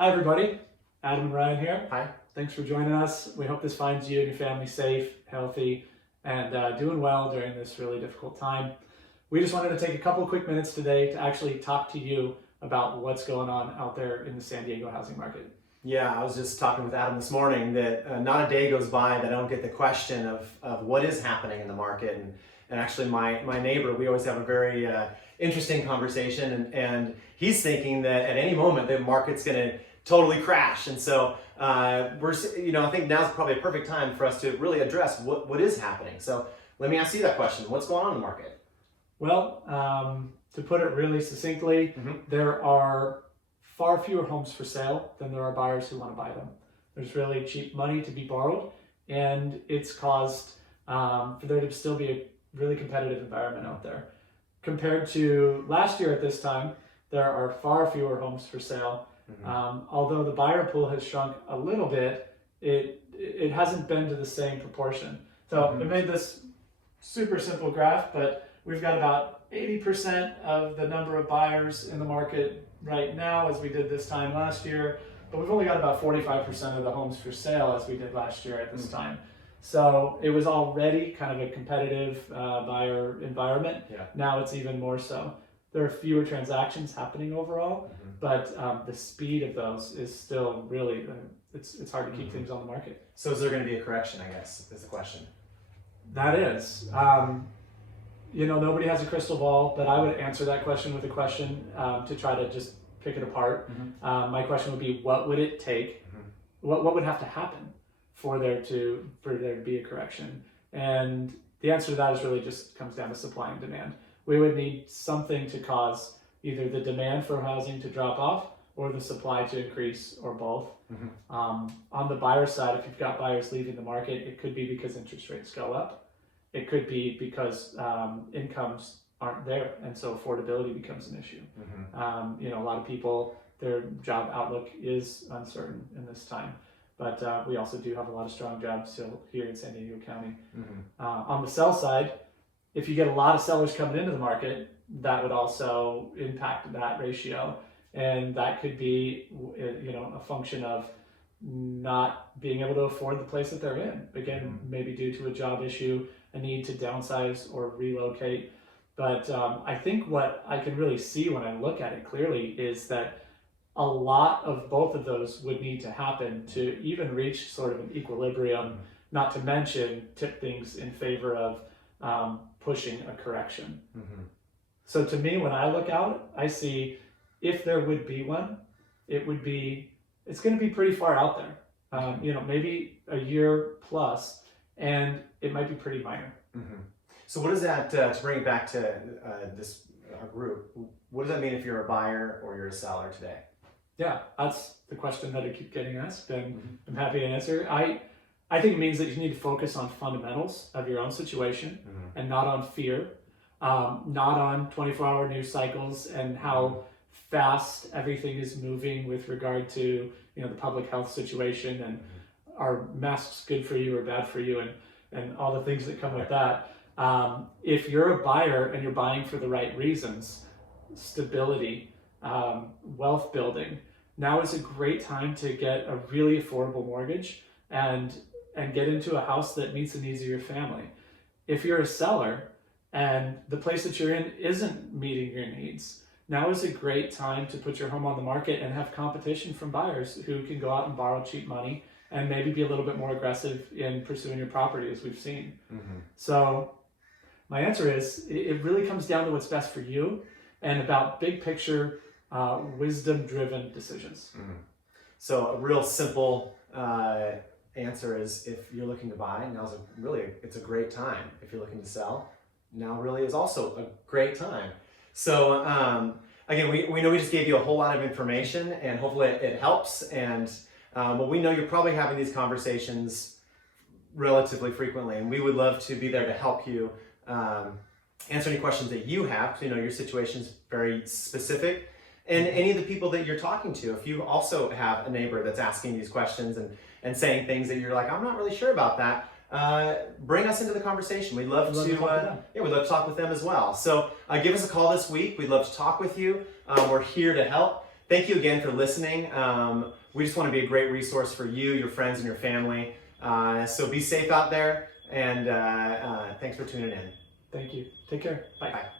Hi everybody, Adam and Ryan here. Hi. Thanks for joining us. We hope this finds you and your family safe, healthy, and doing well during this really difficult time. We just wanted to take a couple of quick minutes today to actually talk to you about what's going on out there in the San Diego housing market. Yeah, I was just talking with Adam this morning that not a day goes by that I don't get the question of what is happening in the market. And actually my neighbor, we always have a very interesting conversation, and he's thinking that at any moment the market's going to totally crash. And so I think now's probably a perfect time for us to really address what is happening. So let me ask you that question. What's going on in the market? Well, to put it really succinctly, there are far fewer homes for sale than there are buyers who want to buy them. There's really cheap money to be borrowed, and it's caused for there to still be a really competitive environment out there. Compared to last year at this time, there are far fewer homes for sale. Although the buyer pool has shrunk a little bit, it hasn't been to the same proportion. So I made this super simple graph, but we've got about 80% of the number of buyers in the market right now as we did this time last year, but we've only got about 45% of the homes for sale as we did last year at this time. So it was already kind of a competitive buyer environment. Yeah. Now it's even more so. There are fewer transactions happening overall, but the speed of those is still really, it's hard to keep things on the market. So is there going to be a correction, I guess, is the question. That is. Nobody has a crystal ball, but I would answer that question with a question to try to just pick it apart. My question would be, what would it take? What would have to happen for there to be a correction? And the answer to that is really just comes down to supply and demand. We would need something to cause either the demand for housing to drop off or the supply to increase, or both. On the buyer side, if you've got buyers leaving the market, it could be because interest rates go up. It could be because incomes aren't there, and so affordability becomes an issue. A lot of people, their job outlook is uncertain in this time, but we also do have a lot of strong jobs still here in San Diego County. On the sell side, if you get a lot of sellers coming into the market, that would also impact that ratio, and that could be a function of not being able to afford the place that they're in. Again, maybe due to a job issue, a need to downsize or relocate. But I think what I can really see when I look at it clearly is that a lot of both of those would need to happen to even reach sort of an equilibrium, not to mention tip things in favor of pushing a correction. So to me, when I look out, I see if there would be one, it's going to be pretty far out there. Maybe a year plus, and it might be pretty minor. So what does that, to bring it back to our group, what does that mean if you're a buyer or you're a seller today? Yeah, that's the question that I keep getting asked, and I'm happy to answer. I think it means that you need to focus on fundamentals of your own situation and not on fear, not on 24-hour news cycles and how fast everything is moving with regard to the public health situation and are masks good for you or bad for you, and all the things that come with that. If you're a buyer and you're buying for the right reasons, stability, wealth building, now is a great time to get a really affordable mortgage and get into a house that meets the needs of your family. If you're a seller and the place that you're in isn't meeting your needs, now is a great time to put your home on the market and have competition from buyers who can go out and borrow cheap money and maybe be a little bit more aggressive in pursuing your property, as we've seen. So my answer is, it really comes down to what's best for you and about big picture, wisdom-driven decisions. So a real simple answer is, if you're looking to buy, it's a great time. If you're looking to sell, now really is also a great time. So again, we know we just gave you a whole lot of information, and hopefully it helps. But we know you're probably having these conversations relatively frequently, and we would love to be there to help you answer any questions that you have. Your situation is very specific, and any of the people that you're talking to, if you also have a neighbor that's asking these questions and saying things that you're like, I'm not really sure about that, bring us into the conversation. We'd love to talk with them as well. So give us a call this week. We'd love to talk with you. We're here to help. thank you again for listening. We just want to be a great resource for you, your friends, and your family. So be safe out there, and thanks for tuning in. Thank you. Take care. Bye. Bye.